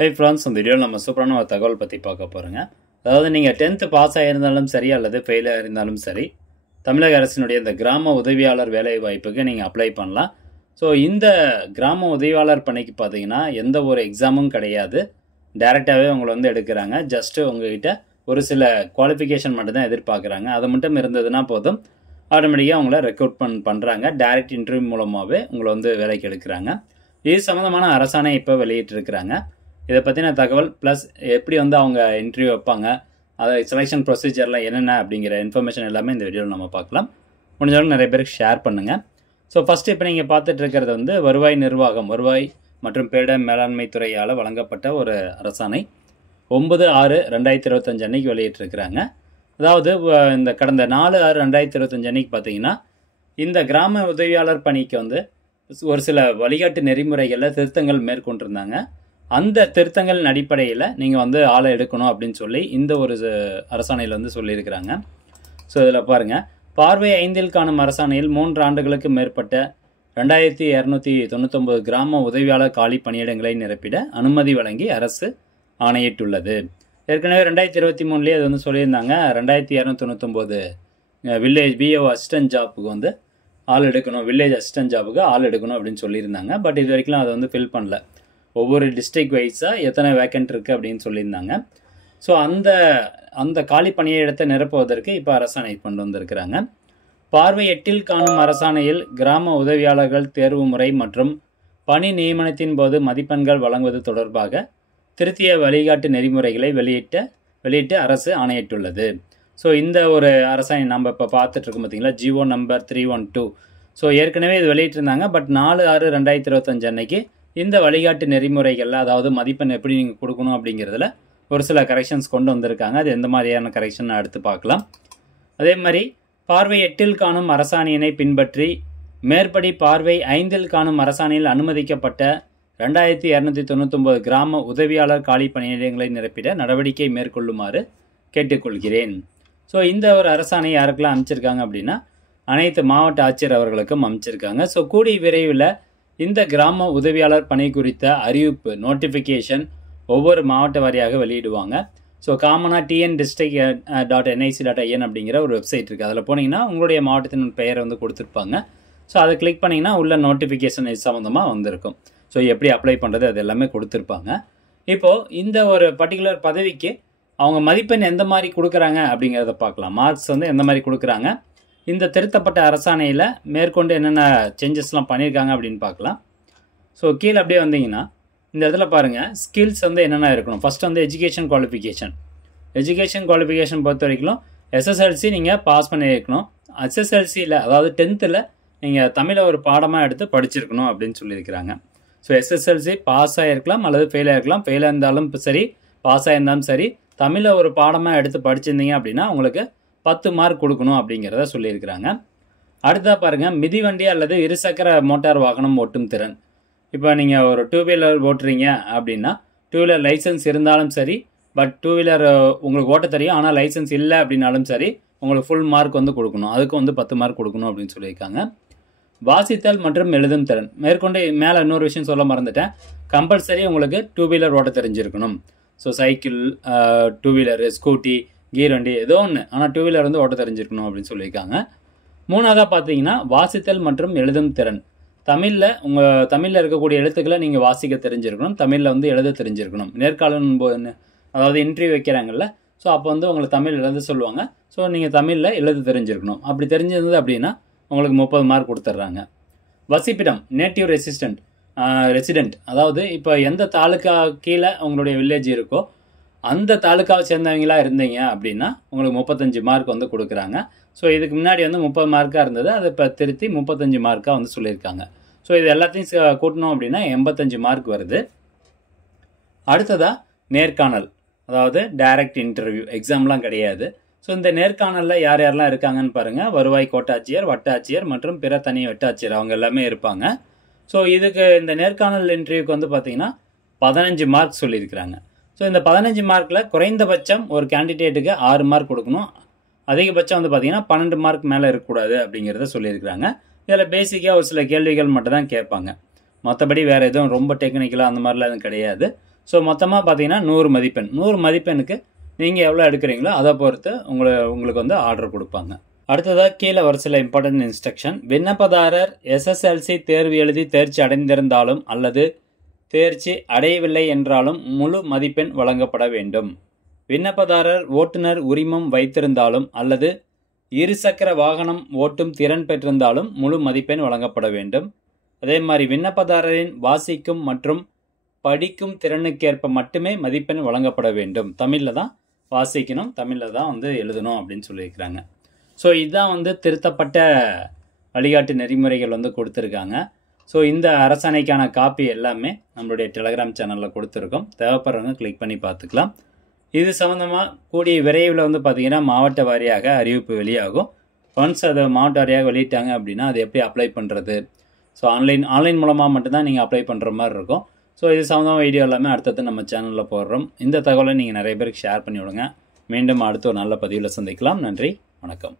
Hi friends, இந்த வீடியோவில் நம்ம சூப்பரான ஒரு தகவல் பற்றி பார்க்க போகிறோங்க. அதாவது நீங்கள் 10th பாஸ் ஆகியிருந்தாலும் சரி அல்லது ஃபெயில் ஆகியிருந்தாலும் சரி, தமிழக அரசினுடைய இந்த கிராம உதவியாளர் வேலை வாய்ப்புக்கு நீங்கள் அப்ளை பண்ணலாம். ஸோ இந்த கிராம உதவியாளர் பணிக்கு பார்த்தீங்கன்னா எந்த ஒரு எக்ஸாமும் கிடையாது, டைரெக்டாகவே உங்களை வந்து எடுக்கிறாங்க. ஜஸ்ட்டு உங்ககிட்ட ஒரு சில குவாலிஃபிகேஷன் மட்டும்தான் எதிர்பார்க்குறாங்க. அது மட்டும் இருந்ததுன்னா போதும், ஆட்டோமேட்டிக்காக உங்களை ரெக்ரூட்மெண்ட் பண்ணுறாங்க. டைரக்ட் இன்டர்வியூ மூலமாகவே உங்களை வந்து வேலைக்கு எடுக்கிறாங்க. இது சம்மந்தமான அரசாணை இப்போ வெளியிட்டிருக்கிறாங்க. இதை பற்றின தகவல் ப்ளஸ் எப்படி வந்து அவங்க இன்டர்வியூ வைப்பாங்க, அதை செலெக்ஷன் ப்ரொசீஜர்லாம் என்னென்ன அப்படிங்கிற இன்ஃபர்மேஷன் எல்லாமே இந்த வீடியோவில் நம்ம பார்க்கலாம். முடிஞ்சளவுக்கு நிறைய பேருக்கு ஷேர் பண்ணுங்கள். ஸோ ஃபஸ்ட்டு இப்போ நீங்கள் பார்த்துட்டு இருக்கிறது வந்து வருவாய் நிர்வாகம், வருவாய் மற்றும் பேரிடர் மேலாண்மை துறையால் வழங்கப்பட்ட ஒரு அரசாணை 9/6/2025 அன்னைக்கு வெளியிட்டிருக்கிறாங்க. அதாவது இந்த கடந்த 4/6/2025 அன்னைக்கு பார்த்தீங்கன்னா இந்த கிராம உதவியாளர் பணிக்கு வந்து ஒரு சில வழிகாட்டு நெறிமுறைகளில் திருத்தங்கள் மேற்கொண்டிருந்தாங்க. அந்த திருத்தங்களின் அடிப்படையில் நீங்கள் வந்து ஆளை எடுக்கணும் அப்படின்னு சொல்லி இந்த ஒரு அரசாணையில் வந்து சொல்லியிருக்கிறாங்க. ஸோ இதில் பாருங்கள், பார்வை 5இல் காணும் அரசாணையில் 3 ஆண்டுகளுக்கு மேற்பட்ட 2299 கிராம உதவியாளர் காலி பணியிடங்களை நிரப்பிட அனுமதி வழங்கி அரசு ஆணையிட்டுள்ளது. ஏற்கனவே 2023 அது வந்து சொல்லியிருந்தாங்க, 2299 வில்லேஜ் பிஓ அசிஸ்டன்ட் ஜாப்புக்கு வந்து ஆள் எடுக்கணும், வில்லேஜ் அசிஸ்டன்ட் ஜாப்புக்கு ஆள் எடுக்கணும் அப்படின்னு சொல்லியிருந்தாங்க. பட் இது வரைக்கும் அதை வந்து ஃபில் பண்ணல. ஒவ்வொரு டிஸ்ட்ரிக்ட் வைஸாக எத்தனை வேக்கண்ட் இருக்குது அப்படின்னு சொல்லியிருந்தாங்க. ஸோ அந்த காலி பணியிடத்தை நிரப்புவதற்கு இப்போ அரசாணை கொண்டு வந்திருக்கிறாங்க. பார்வை 8இல் காணும் அரசாணையில் கிராம உதவியாளர்கள் தேர்வு முறை மற்றும் பணி நியமனத்தின் போது மதிப்பெண்கள் வழங்குவது தொடர்பாக திருத்திய வழிகாட்டு நெறிமுறைகளை வெளியிட்டு அரசு ஆணையிட்டுள்ளது. ஸோ இந்த ஒரு அரசாணை நம்ம இப்போ பார்த்துட்ருக்கோம் பார்த்தீங்களா, ஜிஓ நம்பர் 312. ஸோ ஏற்கனவே இது வெளியிட்டிருந்தாங்க. பட் 4/6/2025 அன்னைக்கு இந்த வழிகாட்டு நெறிமுறைகளில், அதாவது மதிப்பெண் எப்படி நீங்கள் கொடுக்கணும் அப்படிங்கிறதுல ஒரு சில கரெக்ஷன்ஸ் கொண்டு வந்திருக்காங்க. அது எந்த மாதிரியான கரெக்ஷன் அடுத்து பார்க்கலாம். அதே மாதிரி பார்வை 8இல் காணும் அரசாணையினை பின்பற்றி மேற்படி பார்வை 5இல் காணும் அரசாணையில் அனுமதிக்கப்பட்ட 2299 கிராம உதவியாளர் காலி பணியிடங்களை நிரப்பிட நடவடிக்கை மேற்கொள்ளுமாறு கேட்டுக்கொள்கிறேன். ஸோ இந்த ஒரு அரசாணை யாருக்கெல்லாம் அமைச்சிருக்காங்க அப்படின்னா அனைத்து மாவட்ட ஆட்சியர் அவர்களுக்கும் அமைச்சிருக்காங்க. ஸோ கூடிய விரைவில் இந்த கிராம உதவியாளர் பணி குறித்த அறிவிப்பு நோட்டிஃபிகேஷன் ஒவ்வொரு மாவட்ட வாரியாக வெளியிடுவாங்க. ஸோ காமனாக tn.district.nic.in அப்படிங்கிற ஒரு வெப்சைட் இருக்குது. அதில் போனீங்கன்னா உங்களுடைய மாவட்டத்தின் பெயரை வந்து கொடுத்துருப்பாங்க. ஸோ அதை கிளிக் பண்ணிங்கன்னா உள்ள நோட்டிஃபிகேஷன் சம்மந்தமாக வந்திருக்கும். ஸோ எப்படி அப்ளை பண்ணுறது அது எல்லாமே கொடுத்துருப்பாங்க. இப்போது இந்த ஒரு பர்டிகுலர் பதவிக்கு அவங்க மதிப்பெண் எந்த மாதிரி கொடுக்குறாங்க அப்படிங்கிறத பார்க்கலாம். மார்க்ஸ் வந்து எந்த மாதிரி கொடுக்குறாங்க, இந்த திருத்தப்பட்ட அரசாணையில் மேற்கொண்டு என்னென்ன சேஞ்சஸ்லாம் பண்ணியிருக்காங்க அப்படின்னு பார்க்கலாம். ஸோ கீழே அப்படியே வந்தீங்கன்னா இந்த இடத்துல பாருங்கள், ஸ்கில்ஸ் வந்து என்னென்ன இருக்கணும். ஃபஸ்ட் வந்து எஜுகேஷன் குவாலிஃபிகேஷன் பொறுத்த வரைக்கும் எஸ்எஸ்எல்சி நீங்கள் பாஸ் பண்ணியிருக்கணும். எஸ்எஸ்எல்சியில் அதாவது 10th நீங்கள் தமிழை ஒரு பாடமாக எடுத்து படிச்சிருக்கணும் அப்படின்னு சொல்லியிருக்கிறாங்க. ஸோ எஸ்எஸ்எல்சி பாஸ் ஆகிருக்கலாம் அல்லது ஃபெயில் ஆகிருக்கலாம். ஃபெயில் இருந்தாலும் சரி, பாஸ் ஆகியிருந்தாலும் சரி, தமிழை ஒரு பாடமாக எடுத்து படிச்சிருந்தீங்க அப்படின்னா உங்களுக்கு 10 மார்க் கொடுக்கணும் அப்படிங்கிறத சொல்லியிருக்கிறாங்க. அடுத்ததாக பாருங்கள், மிதிவண்டி அல்லது இருசக்கர மோட்டார் வாகனம் ஓட்டும் திறன். இப்போ நீங்கள் ஒரு 2 வீலர் ஓட்டுறீங்க அப்படின்னா 2 வீலர் லைசன்ஸ் இருந்தாலும் சரி, பட் 2 வீலர் உங்களுக்கு ஓட்ட தெரியும் ஆனால் லைசன்ஸ் இல்லை அப்படின்னாலும் சரி, உங்களுக்கு ஃபுல் மார்க் வந்து கொடுக்கணும். அதுக்கு வந்து 10 மார்க் கொடுக்கணும் அப்படின்னு சொல்லியிருக்காங்க. வாசித்தல் மற்றும் எழுதும் திறன். மேற்கொண்டு மேலே இன்னொரு விஷயம் சொல்ல மறந்துட்டேன், கம்பல்சரி உங்களுக்கு 2 வீலர் ஓட்ட தெரிஞ்சிருக்கணும். ஸோ சைக்கிள், 2 வீலரு, ஸ்கூட்டி, கீர் வண்டி ஏதோ ஒன்று, ஆனால் 2 வீலர் வந்து ஓட்ட தெரிஞ்சிருக்கணும் அப்படின்னு சொல்லியிருக்காங்க. மூணாவதாக பார்த்தீங்கன்னா வாசித்தல் மற்றும் எழுதும் திறன். தமிழில் இருக்கக்கூடிய எழுத்துக்களை நீங்கள் வாசிக்க தெரிஞ்சிருக்கணும், தமிழில் வந்து எழுத தெரிஞ்சிருக்கணும். நேர்காணல் அதாவது இன்டர்வியூ வைக்கிறாங்கல்ல, ஸோ அப்போ வந்து உங்களுக்கு தமிழ் எழுத சொல்லுவாங்க. ஸோ நீங்கள் தமிழில் எழுத தெரிஞ்சிருக்கணும். அப்படி தெரிஞ்சிருந்தது அப்படின்னா உங்களுக்கு 30 மார்க் கொடுத்துட்றாங்க. வசிப்பிடம் நேட்டிவ் ரெசிடெண்ட், அதாவது இப்போ எந்த தாலுக்கா கீழே உங்களுடைய வில்லேஜ் இருக்கோ அந்த தாலுக்காவை சேர்ந்தவங்களாக இருந்தீங்க அப்படின்னா உங்களுக்கு 35 மார்க் வந்து கொடுக்குறாங்க. ஸோ இதுக்கு முன்னாடி வந்து 30 மார்க்காக இருந்தது, அதை இப்போ திருத்தி 35 மார்க்காக வந்து சொல்லியிருக்காங்க. ஸோ இது எல்லாத்தையும் கூட்டணும் அப்படின்னா 85 மார்க் வருது. அடுத்ததாக நேர்காணல், அதாவது டைரக்ட் இன்டர்வியூ, எக்ஸாம்லாம் கிடையாது. ஸோ இந்த நேர்காணலில் யார் யாரெல்லாம் இருக்காங்கன்னு பாருங்கள். வருவாய் கோட்டாட்சியர், வட்டாட்சியர் மற்றும் பிற தனி வட்டாட்சியர் அவங்க எல்லாமே இருப்பாங்க. ஸோ இதுக்கு இந்த நேர்காணல் இன்டர்வியூக்கு வந்து பார்த்தீங்கன்னா 15 மார்க் சொல்லியிருக்கிறாங்க. ஸோ இந்த 15 மார்க்கில் குறைந்தபட்சம் ஒரு கேண்டிடேட்டுக்கு 6 மார்க் கொடுக்கணும், அதிகபட்சம் வந்து பார்த்தீங்கன்னா 12 மார்க் மேலே இருக்கக்கூடாது அப்படிங்கிறத சொல்லியிருக்கிறாங்க. இதில் பேசிக்காக ஒரு சில கேள்விகள் மட்டும் தான் கேட்பாங்க, மற்றபடி வேறு எதுவும் ரொம்ப டெக்னிக்கலாக அந்த மாதிரிலாம் எதுவும் கிடையாது. ஸோ மொத்தமாக பார்த்தீங்கன்னா 100 மதிப்பெண். 100 மதிப்பெண்ணுக்கு நீங்கள் எவ்வளோ எடுக்கிறீங்களோ அதை பொறுத்து உங்களுக்கு வந்து ஆர்டர் கொடுப்பாங்க. அடுத்ததாக கீழே ஒரு சில இம்பார்ட்டன்ட் இன்ஸ்ட்ரக்ஷன். விண்ணப்பதாரர் SSLC தேர்வு எழுதி தேர்ச்சி அடைந்திருந்தாலும் அல்லது தேர்ச்சி அடையவில்லை என்றாலும் முழு மதிப்பெண் வழங்கப்பட வேண்டும். விண்ணப்பதாரர் ஓட்டுநர் உரிமம் வைத்திருந்தாலும் அல்லது இருசக்கர வாகனம் ஓட்டும் திறன் பெற்றிருந்தாலும் முழு மதிப்பெண் வழங்கப்பட வேண்டும். அதே மாதிரி விண்ணப்பதாரரின் வாசிக்கும் மற்றும் படிக்கும் திறனுக்கேற்ப மட்டுமே மதிப்பெண் வழங்கப்பட வேண்டும். தமிழில் தான் வாசிக்கணும், தமிழில் தான் வந்து எழுதணும் அப்படின்னு சொல்லியிருக்கிறாங்க. ஸோ இதுதான் வந்து திருத்தப்பட்ட வழிகாட்டு நெறிமுறைகள் வந்து கொடுத்துருக்காங்க. ஸோ இந்த அரசாணைக்கான காப்பி எல்லாமே நம்மளுடைய டெலகிராம் சேனலில் கொடுத்துருக்கோம். தேவைப்படுறவங்க கிளிக் பண்ணி பார்த்துக்கலாம். இது சம்மந்தமாக கூடிய விரைவில் வந்து பார்த்திங்கன்னா மாவட்ட வாரியாக அறிவிப்பு வெளியாகும். ஒன்ஸ் அதை மாவட்ட வாரியாக வெளியிட்டாங்க அப்படின்னா அது எப்படி அப்ளை பண்ணுறது, ஸோ ஆன்லைன் மூலமாக மட்டும்தான் நீங்கள் அப்ளை பண்ணுற மாதிரி இருக்கும். ஸோ இது சம்மந்தமாக வீடியோ எல்லாமே அடுத்தது நம்ம சேனலில் போடுறோம். இந்த தகவலை நீங்கள் நிறைய பேருக்கு ஷேர் பண்ணி விடுங்க. மீண்டும் அடுத்த ஒரு நல்ல பதிவில் சந்திக்கலாம். நன்றி, வணக்கம்.